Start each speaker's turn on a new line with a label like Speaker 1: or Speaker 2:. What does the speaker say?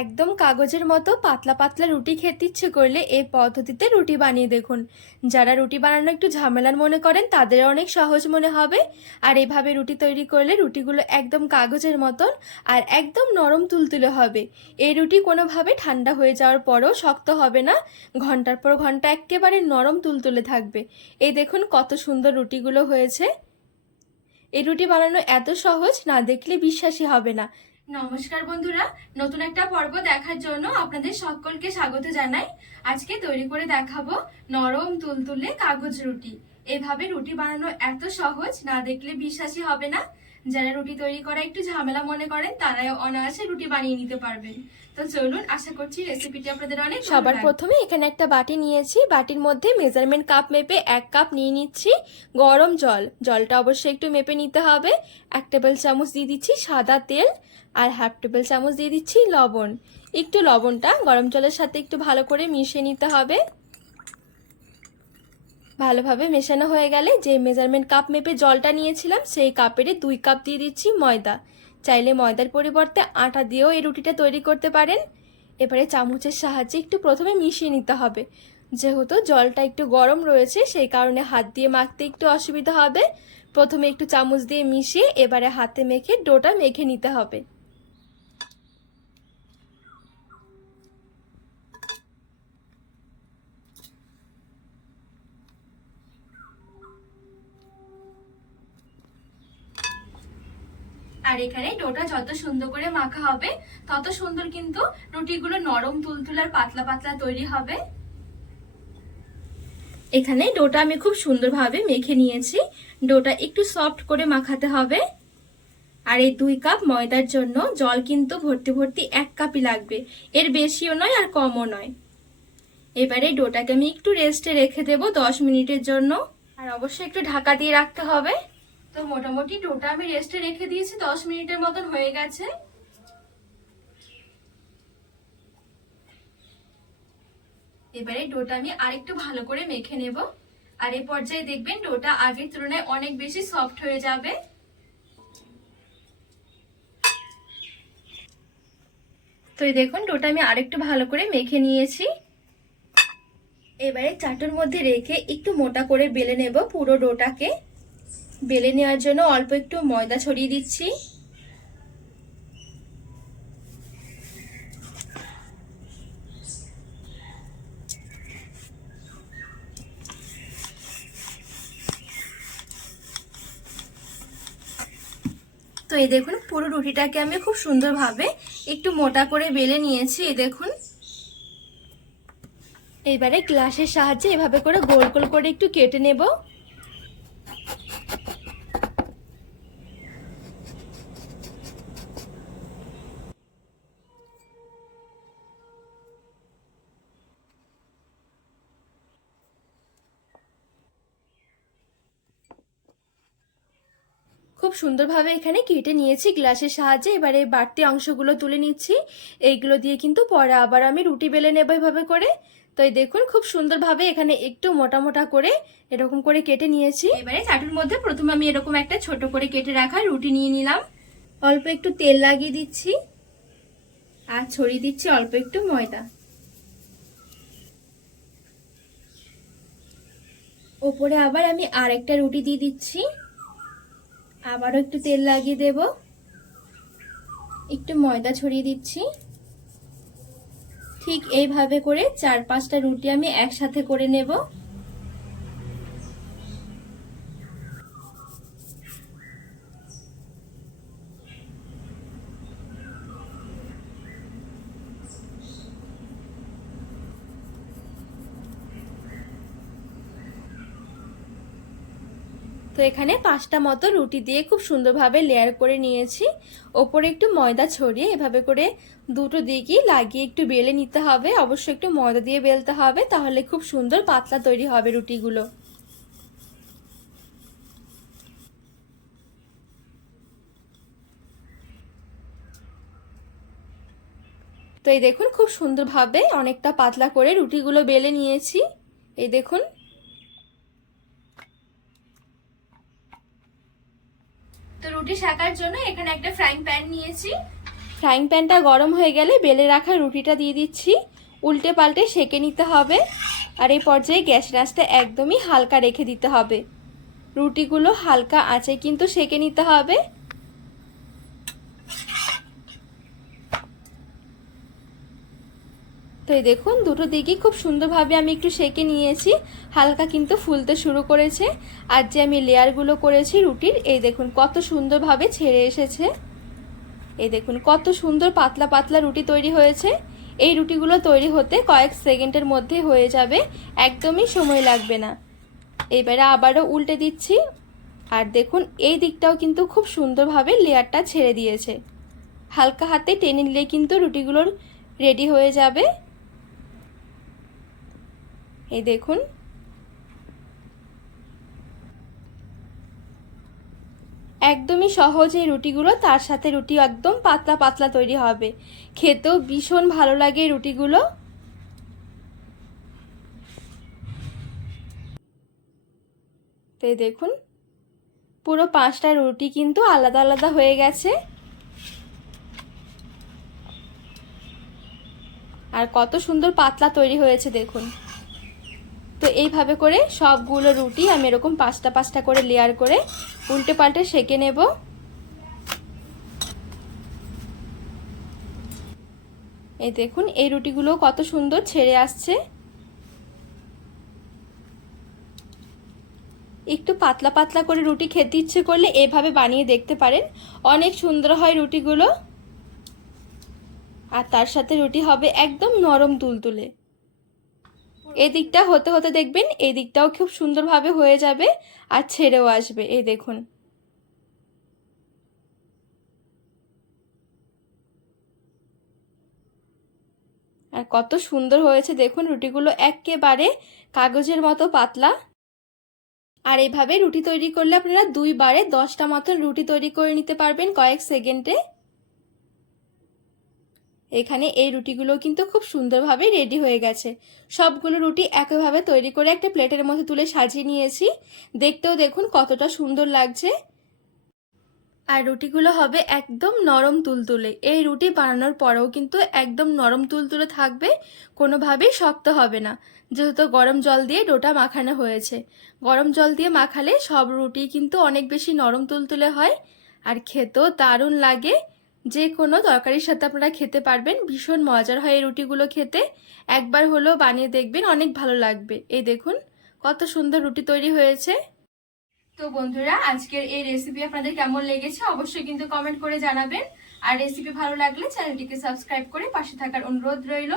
Speaker 1: একদম কাগজের মতো পাতলা পাতলা রুটি খেতে ইচ্ছে করলে এই পদ্ধতিতে রুটি বানিয়ে দেখুন। যারা রুটি বানানো একটু ঝামেলার মনে করেন, তাদের অনেক সহজ মনে হবে। আর এভাবে রুটি তৈরি করলে রুটিগুলো একদম কাগজের মতন আর একদম নরম তুলতুলে হবে। এই রুটি কোনোভাবে ঠান্ডা হয়ে যাওয়ার পরও শক্ত হবে না। ঘণ্টার পর ঘণ্টা একেবারে নরম তুলতুলে থাকবে। এই দেখুন কত সুন্দর রুটিগুলো হয়েছে। এই রুটি বানানো এত সহজ না দেখলে বিশ্বাসই হবে না। নমস্কার বন্ধুরা নতুন একটা পর্ব দেখার জন্য আপনাদের সকলকে স্বাগত জানাই। আজকে তৈরি করে দেখাবো নরম তুলতুলে কাগজ রুটি। এভাবে রুটি বানানো এত সহজ না দেখলে বিশ্বাসই হবে না। যারা রুটি তৈরি করা একটু ঝামেলা মনে করেন তারাই অনায়াসে রুটি বানিয়ে নিতে পারবেন। তো চলুন আশা করছি রেসিপিটি আপনাদের অনেক সবার প্রথমে এখানে একটা বাটি নিয়েছি। বাটির মধ্যে মেজারমেন্ট কাপ মেপে এক কাপ নিয়ে নিচ্ছি গরম জল। জলটা অবশ্যই একটু মেপে নিতে হবে। এক টেবিল চামচ দিয়ে দিচ্ছি সাদা তেল। আর হাফ টেবিল চামচ দিয়ে দিচ্ছি লবণ। একটু লবণটা গরম জলের সাথে একটু ভালো করে মিশিয়ে নিতে হবে। ভালোভাবে মেশানো হয়ে গেলে যে মেজারমেন্ট কাপ মেপে জলটা নিয়েছিলাম, সেই কাপেরই দুই কাপ দিয়ে দিচ্ছি ময়দা। চাইলে ময়দার পরিবর্তে আটা দিয়েও এই রুটিটা তৈরি করতে পারেন। এবারে চামচের সাহায্যে একটু প্রথমে মিশিয়ে নিতে হবে। যেহেতু জলটা একটু গরম রয়েছে, সেই কারণে হাত দিয়ে মাখতে একটু অসুবিধা হবে। প্রথমে একটু চামচ দিয়ে মিশিয়ে এবারে হাতে মেখে ডোটা মেখে নিতে হবে। আর এখানে ডোটা যত সুন্দর করে মাখা হবে, তত সুন্দর কিন্তু রুটিগুলো নরম তুলতুলার পাতলা পাতলা তৈরি হবে। এখানে ডোটা আমি খুব সুন্দরভাবে মেখে নিয়েছি। ডোটা একটু সফট করে মাখাতে হবে। আর এই দুই কাপ ময়দার জন্য জল কিন্তু ভর্তি ভর্তি এক কাপই লাগবে। এর বেশিও নয় আর কমও নয়। এবারে ডোটাকে আমি একটু রেস্টে রেখে দেব দশ মিনিটের জন্য। আর অবশ্যই একটু ঢাকা দিয়ে রাখতে হবে। তো মোটামুটি ডোটা আমি রেস্টে রেখে দিয়েছি, দশ মিনিটের মতন হয়ে গেছে। এবারে ডোটা আমি আরেকটু ভালো করে মেখে নেব। আর এই পর্যায়ে দেখবেন ডোটা আগের তুলনায় অনেক বেশি সফট হয়ে যাবে। তো এই দেখুন, ডোটা আমি আরেকটু ভালো করে মেখে নিয়েছি। এবারে চাটুর মধ্যে রেখে একটু মোটা করে বেলে নেব পুরো ডোটাকে। বেলে নেওয়ার জন্য অল্প একটু ময়দা ছড়িয়ে দিচ্ছি। তো এই দেখুন, পুরো রুটিটাকে আমি খুব সুন্দরভাবে একটু মোটা করে বেলে নিয়েছি, এই দেখুন। এবারে গ্লাসের সাহায্যে এভাবে করে গোল গোল করে একটু কেটে নেব। খুব সুন্দরভাবে এখানে কেটে নিয়েছি। গ্লাসের সাহায্যে এবারে বাড়তি অংশগুলো তুলে নিচ্ছি। এইগুলো দিয়ে কিন্তু পরে আবার আমি রুটি বেলে নেব এভাবে করে। তো এই দেখুন খুব সুন্দরভাবে এখানে একটু মোটা মোটা করে এরকম করে কেটে নিয়েছি। এবারে চাটুর মধ্যে প্রথমে আমি এরকম একটা ছোট করে কেটে রাখা রুটি নিয়ে নিলাম। অল্প একটু তেল লাগিয়ে দিচ্ছি। আর ছড়িয়ে দিচ্ছি অল্প একটু ময়দা। ওপরে আবার আমি আরেকটা রুটি দিয়ে দিচ্ছি। আবারও একটু তেল লাগিয়ে দেব। একটু ময়দা ছড়িয়ে দিচ্ছি। ঠিক এইভাবে করে চার পাঁচটা রুটি আমি একসাথে করে নেব। তো এখানে পাঁচটা মতো রুটি দিয়ে খুব সুন্দরভাবে লেয়ার করে নিয়েছি। ওপরে একটু ময়দা ছড়িয়ে এভাবে করে দুটো দিকই লাগিয়ে একটু বেলে নিতে হবে। অবশ্যই একটু ময়দা দিয়ে বেলতে হবে, তাহলে খুব সুন্দর পাতলা তৈরি হবে রুটিগুলো। তো এই দেখুন, খুব সুন্দরভাবে অনেকটা পাতলা করে রুটিগুলো বেলে নিয়েছি। এই দেখুন তো রুটি শাকার জন্য এখানে একটা ফ্রাইং প্যান নিয়েছি। ফ্রাইং প্যানটা গরম হয়ে গেলে বেলে রাখা রুটিটা দিয়ে দিচ্ছি। উল্টে পাল্টে সেকে নিতে হবে। আর এই পর্যায়ে গ্যাস রাসটা একদমই হালকা রেখে দিতে হবে। রুটিগুলো হালকা আঁচে কিন্তু সেকে নিতে হবে। তো এই দেখুন, দুটো দিকই খুব সুন্দরভাবে আমি একটু সেকে নিয়েছি। হালকা কিন্তু ফুলতে শুরু করেছে। আর যে আমি লেয়ারগুলো করেছি রুটির, এই দেখুন কত সুন্দরভাবে ছেড়ে এসেছে। এই দেখুন কত সুন্দর পাতলা পাতলা রুটি তৈরি হয়েছে। এই রুটিগুলো তৈরি হতে কয়েক সেকেন্ডের মধ্যে হয়ে যাবে। একদমই সময় লাগবে না। এবারে আবারও উল্টে দিচ্ছি। আর দেখুন, এই দিকটাও কিন্তু খুব সুন্দরভাবে লেয়ারটা ছেড়ে দিয়েছে। হালকা হাতে টেনে নিলে কিন্তু রুটিগুলোর রেডি হয়ে যাবে। এই দেখুন। একদমই সহজ এই রুটিগুলো, তার সাথে রুটি একদম পাতলা পাতলা তৈরি হবে। খেতেও ভীষণ ভালো লাগে রুটিগুলো। তো দেখুন, পুরো পাঁচটা রুটি কিন্তু আলাদা আলাদা হয়ে গেছে। আর কত সুন্দর পাতলা তৈরি হয়েছে দেখুন। তো এইভাবে করে সবগুলো রুটি আমি এরকম পাঁচটা পাঁচটা করে লেয়ার করে উল্টে পাল্টে সেকে নেব। এই দেখুন, এই রুটিগুলো কত সুন্দর ছেড়ে আসছে। একটু পাতলা পাতলা করে রুটি খেতে ইচ্ছে করলে এভাবে বানিয়ে দেখতে পারেন। অনেক সুন্দর হয় রুটিগুলো। আর তার সাথে রুটি হবে একদম নরম তুলতুলে এদিকটা হতে হতে দেখবেন এই দিকটাও খুব সুন্দরভাবে হয়ে যাবে আর ছেড়েও আসবে। এই দেখুন। আর কত সুন্দর হয়েছে দেখুন রুটিগুলো একেবারে কাগজের মতো পাতলা। আর এইভাবে রুটি তৈরি করলে আপনারা দুইবারে দশটা মতন রুটি তৈরি করে নিতে পারবেন কয়েক সেকেন্ডে। এখানে এই রুটিগুলো কিন্তু খুব সুন্দরভাবে রেডি হয়ে গেছে। সবগুলো রুটি একইভাবে তৈরি করে একটা প্লেটের মধ্যে তুলে সাজিয়ে নিয়েছি। দেখতেও দেখুন কতটা সুন্দর লাগছে। আর রুটিগুলো হবে একদম নরম তুলতুলে। এই রুটি বানানোর পরেও কিন্তু একদম নরম তুলতুলে থাকবে, কোনোভাবেই শক্ত হবে না। যেহেতু গরম জল দিয়ে ডোটা মাখানো হয়েছে। গরম জল দিয়ে মাখালে সব রুটি কিন্তু অনেক বেশি নরম তুলতুলে হয়। আর খেতেও দারুণ লাগে। যে কোনো তরকারির সাথে আপনারা খেতে পারবেন। ভীষণ মজার হয় এই রুটিগুলো খেতে। একবার হলেও বানিয়ে দেখবেন, অনেক ভালো লাগবে। এই দেখুন, কত সুন্দর রুটি তৈরি হয়েছে। তো বন্ধুরা, আজকের এই রেসিপি আপনাদের কেমন লেগেছে অবশ্যই কিন্তু কমেন্ট করে জানাবেন। আর রেসিপি ভালো লাগলে চ্যানেলটিকে সাবস্ক্রাইব করে পাশে থাকার অনুরোধ রইল।